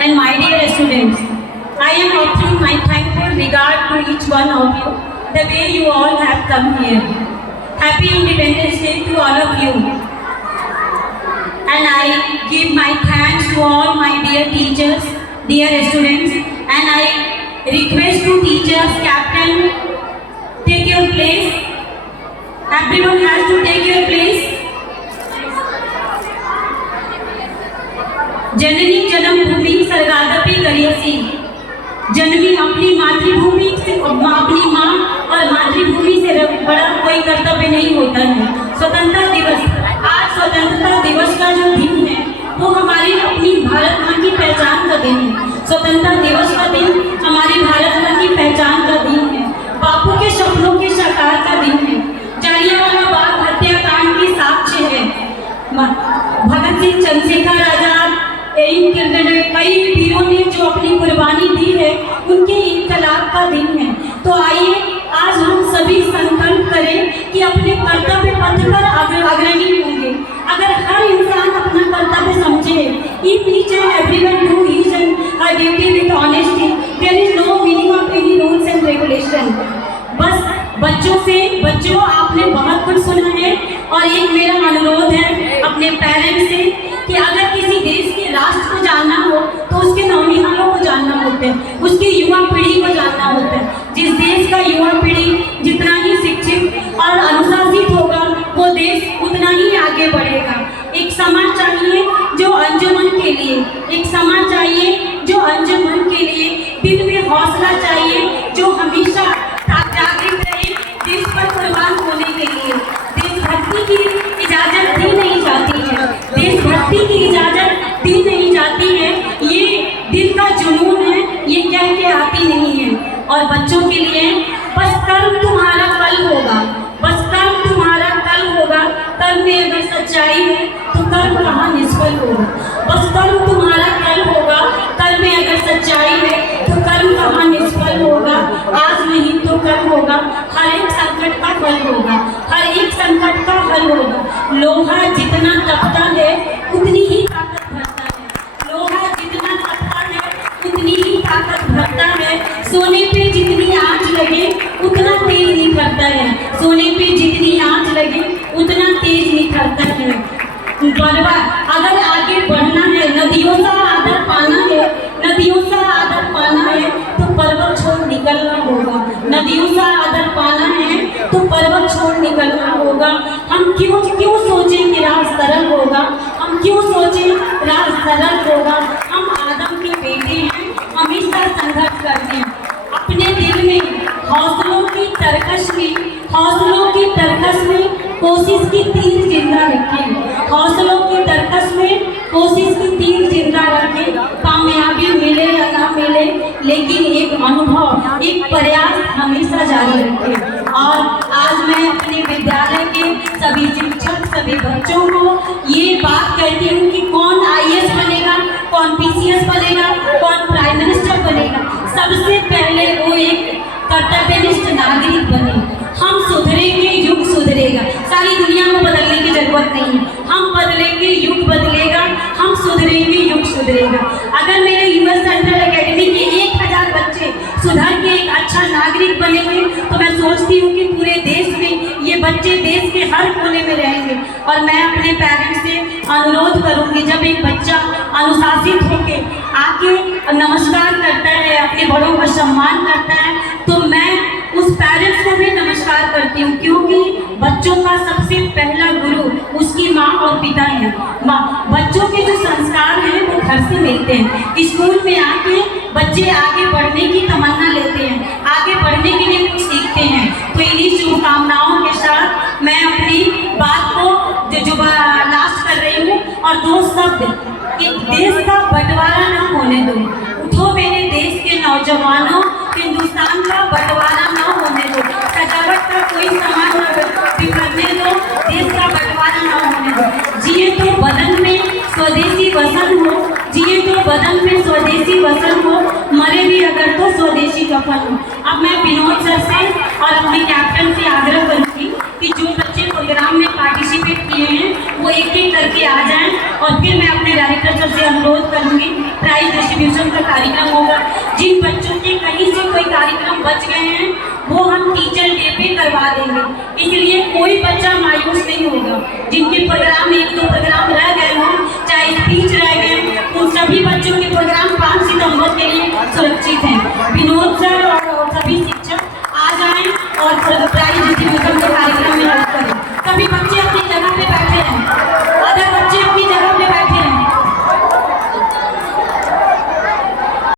and my dear students, I am offering my thankful regard to each one of you, the way you all have come here. Happy Independence Day to all of you. And I give my thanks to all my dear teachers, dear students, and I request to teachers, captain, take your place. Everyone has to take your place. जननी जन्मभूमि सर्गादपि गरीयसी, जन्मी अपनी मातृभूमि से, अपनी माँ और मातृभूमि से बड़ा कोई कर्तव्य नहीं होता है। स्वतंत्रता दिवस, आज स्वतंत्रता दिवस का जो दिन है वो हमारी अपनी भारत माँ की पहचान का दिन है। स्वतंत्रता दिवस का दिन हमारी भारत माँ की पहचान का दिन है, बापू के सपनों के साकार का दिन है, जालियांवाला बाग हत्याकांड की साक्ष्य है, भगत सिंह, चंद्रशेखर आजाद, कई वीरों ने जो अपनी कुर्बानी दी है उनके इनकलाब का दिन है। तो आइए आज हम सभी संकल्प करें कि अपने कर्तव्य पथ पर अग्रणी होंगे। अगर हर इंसान अपना कर्तव्य समझे, if each and everyone do his and her duty with honesty, there is no meaning of any rules and regulation। बस बच्चों आपने बहुत कुछ सुना है और एक मेरा अनुरोध है अपने पेरेंट्स से कि अगर किसी देश के राष्ट्र को जानना हो तो उसके नौनिहालों को जानना होता है, उसकी युवा पीढ़ी को जानना होता है। जिस देश का युवा पीढ़ी जितना ही शिक्षित और अनुशासित होगा वो देश उतना ही आगे बढ़ेगा। एक समाज चाहिए जो अंजुमन के लिए, एक समाज चाहिए जो अंजुमन के लिए, दिल में हौसला चाहिए जो हमेशा जागृत रहे देश पर कुर्बान होने के लिए। देशभक्ति की इजाजत दी नहीं जाती है, देशभक्ति की इजाजत दी नहीं जाती है, ये दिल का जुनून है, ये कह के आती नहीं है। और बच्चों के लिए बस कर्म तुम्हारा कल होगा, बस कर्म तुम्हारा कल होगा, कर्म में अगर सच्चाई है तो कर्म कहाँ निष्फल होगा। बस कर्म तुम्हारा कल होगा, कर्म में अगर सच्चाई है तो कर्म कहाँ निष्फल होगा। आज नहीं तो कल होगा, हर एक संकट का हल होगा, हर एक संकट का हल होगा। लोहा जितना तपता है उतनी ही ताकत भरता है, लोहा जितना तपता है उतनी ही ताकत भरता है। सोने पे जितनी आंच लगे उतना तेज निखरता है, सोने पे जितनी आंच लगे उतना तेज निखरता है। अगर आगे बढ़ना है, नदियों सा आदर पाना है, नदियों सा आदर पाना है तो पर्वत छोड़ निकलना होगा, नदियों सा आदर पाना है तो पर्वत छोड़ निकलना होगा। हम क्यों सोचें कि राह सरल होगा, हम क्यों सोचें राह सरल होगा। हम आदम के बेटे हैं, हमेशा संघर्ष करते हैं। अपने दिल में हौसलों की तरकश में कोशिश की तीर जिंदा रखें, हौसलों की तरकश में कोशिश की तीर जिंदा रखें। कामयाबी मिले या ना मिले लेकिन एक अनुभव, एक प्रयास हमेशा जारी रखें। और आज मैं अपने विद्यालय के सभी शिक्षक, सभी बच्चों को ये बात कहती हूँ कि कौन IAS बनेगा, कौन PCS बनेगा, कौन प्राइम मिनिस्टर बनेगा, सबसे पहले वो एक कर्तव्यनिष्ठ नागरिक बने। हम सुधरेंगे, युग सुधरेगा। सारी दुनिया को बदलने की जरूरत नहीं है, हम बदलेंगे, युग बदलेगा, हम सुधरेंगे, युग सुधरेगा। अगर मेरे US सेंट्रल एकेडमी के 1000 बच्चे सुधर के एक अच्छा नागरिक बनेंगे तो मैं सोचती हूँ कि पूरे देश में ये बच्चे देश के हर कोने में रहेंगे। और मैं अपने पेरेंट्स से अनुरोध करूँगी, जब एक बच्चा अनुशासित होकर आके नमस्कार करता है, अपने बड़ों का सम्मान करता है, तो मैं उस पेरेंट्स को भी नमस्कार करती हूँ, क्योंकि बच्चों का सबसे पहला गुरु उसकी माँ और पिता है। बच्चों के जो संस्कार हैं वो घर से मिलते हैं। स्कूल में आके बच्चे आगे बढ़ने की तमन्ना लेते हैं, आगे बढ़ने के लिए कुछ सीखते हैं। तो इन्हीं शुभकामनाओं के साथ मैं अपनी बात को जो लास्ट कर रही हूँ और 2 शब्द कि देश का बंटवारा न होने दो। उठो मेरे देश के नौजवानों, हिंदुस्तान का बंटवारा न होने दो। सजावट का कोई सामान न बिखरने दो, देश का बंटवारा न होने दो। जिए तो बदन में स्वदेशी वसन हो, जिए तो बदन में स्वदेशी वसन हो, मरे भी अगर तो स्वदेशी कफन हो। अब मैं विनोद सर से और अपने कैप्टन से आग्रह करूँगी कि जो बच्चे प्रोग्राम में पार्टिसिपेट किए हैं वो एक एक करके आ जाएं और फिर मैं अपने डायरेक्टर सर से अनुरोध करूँगी प्राइज डिस्ट्रीब्यूशन में कार्यक्रम होगा। जिन बच्चों के कहीं से कोई कार्यक्रम बच गए हैं वो हम टीचर डे पे करवा देंगे, इसलिए कोई बच्चा मायूस नहीं होगा। जिनके प्रोग्राम 1-2 प्रोग्राम रह गए हों, चाहे स्पीच रह गए, उन सभी बच्चों के प्रोग्राम 5 सितंबर के लिए सुरक्षित हैं। विनोद सर